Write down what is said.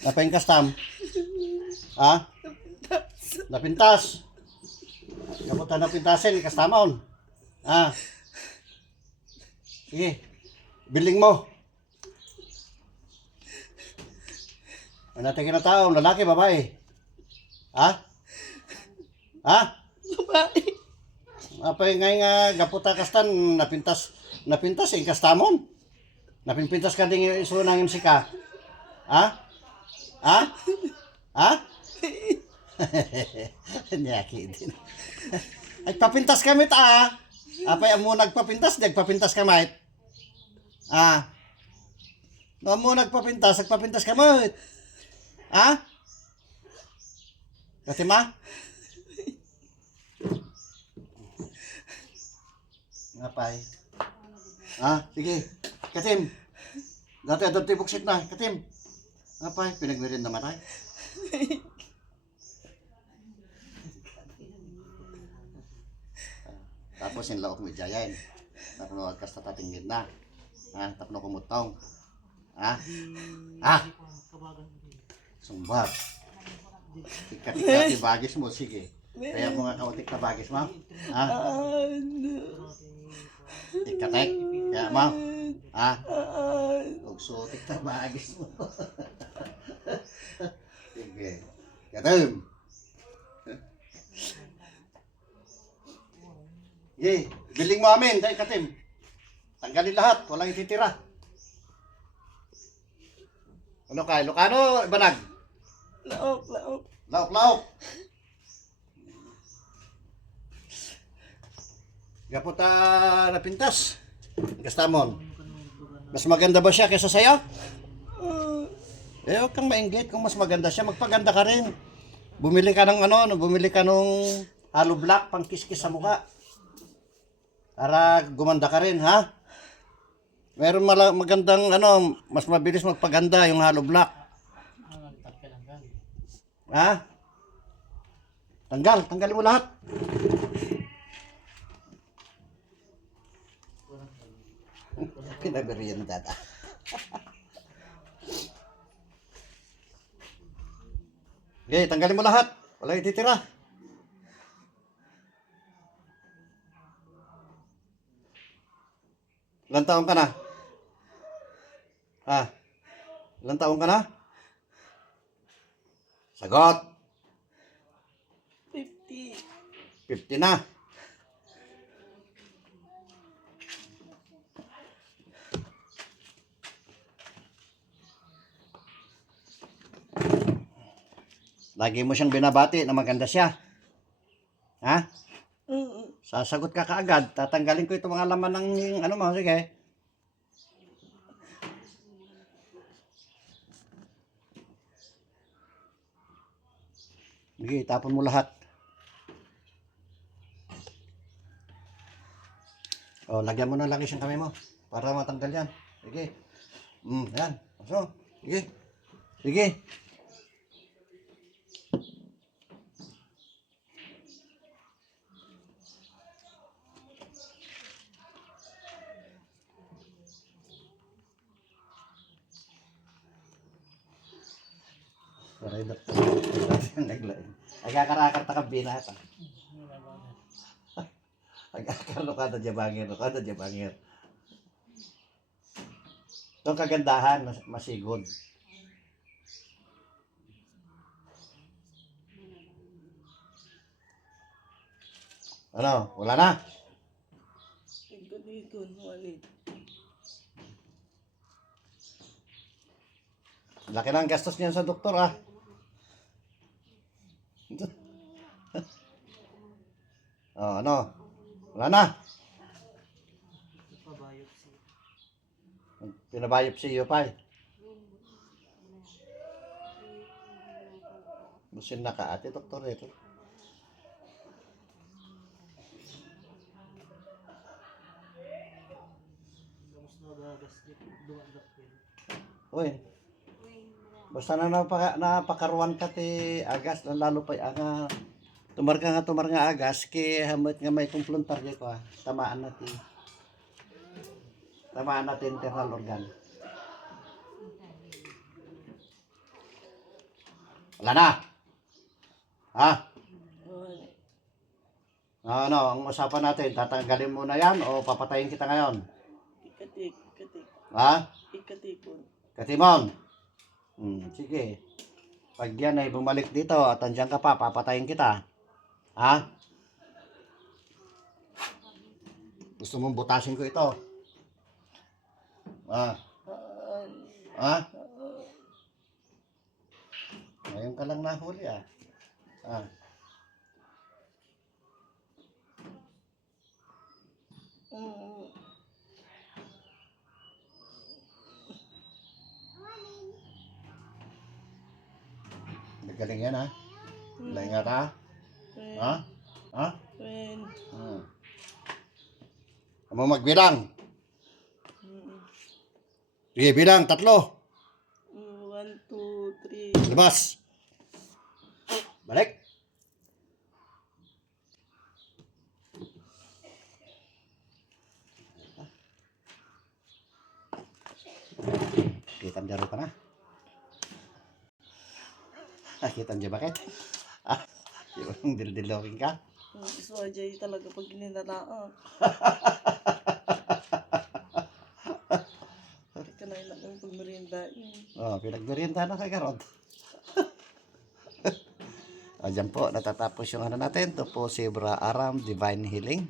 Napay kastam. Ha? Napintas. Kaputa napintasin, kastamon. Ah. Sige. Biling mo. Ano natin kinataon? Lalaki, babae? Ha? Ha? Babae. Apay ngay nga gaputa kastan napintas ing kastamon. Napinpintas ka ding iso nang imsika. Ha? Ha? Ha? Nyaki din. Ay papintas kami ta. Apay amo nagpapintas, nagpapintas kamay. Ah. No mo nagpapintas kamay. Ha? Katima? Ngapay? Ah, sige. Katim. Dati adoptive buksit na. Katim. Ngapay? Pinagmerin naman ay. Tapos yung laok may jayain. Tapno agkas tatatingin na. Ha? Tapno kumutong. Ha? Ha? Sumbat. Tika-tika bagis mo. Sige. Kaya mo nga kautik na bagis mo. Ha? Tika-tik. Kaya mo. Ha? Ugsutik na bagis mo. Sige. Katim. Ye, biling mo amin, dahil katim. Tanggalin lahat, walang ititira. Ano kay Lucano, Ibanag? Laok, laok. Laok. Gaputa napintas. Kastamon. Mas maganda ba siya kaysa sa'yo? Huwag kang mainggit. Kung mas maganda siya, magpaganda ka rin. Bumili ka ng bumili ka ng hollow block pang kiskis sa mukha. Para gumanda ka rin, ha? Meron magandang mas mabilis magpaganda yung hollow block. Ha? Tanggalin mo lahat. Pinabiriyan na data. Okay, tanggalin mo lahat. Wala ititira. Ilan taon ka na? Ha? Ilan taon ka na? Sagot. 50. 50 na. Lagi mo siyang binabati na maganda siya. Ha? Sasagot ka kaagad. Tatanggalin ko itong mga laman ng mo. Sige. Sige, tapon mo lahat. O, lagyan mo ng langis yung kamay mo. Para matanggal yan. Sige. Yan. So, sige. Sige. Para ito. Naglain. Agakarakar ta kabina ata. Agakar no kada jabangir. Itong kagandahan, masigod. Ano? Wala na? Ikon, walit. Laki na ang gastos niyan sa doktor, ah. Oh, ano? Wala na. Pinabiopsy iyo pa. Busin na ka ate doktor ito. Uy. Basta na napakaruan ka ti agas lalo pa aga tumar nga agas ki hamot nga may kumpluntar ko tamaan natin internal organ. Wala na. Ha? Wala. Ano, ang usapan natin, tatanggalin mo na yan o papatayin kita ngayon? Ikatik. Ha? Ikatikon. Katimon. Sige. Pag yan ay bumalik dito at andyan ka pa, papatayin kita. Ha? Gusto mong butasin ko ito? Ha? Ha? Ngayon ka lang nahuli ah. Ha? Nagaling yan ha? Laingat ha? Ha? Ha? Friend. Kamu magbilang. Sige, bilang, 3. 1, 2, 3. Labas. Balik. Kita jaro ka na. Kita niya bakit? Yung dildilogin ka? Iswajay talaga pag gininalaan. Hindi ka na ilang ang pagmeriendain. Pinagmerienda na kay Garod. Diyan po, natatapos yung ano natin. Ito po si Bra Aram Divine Healing.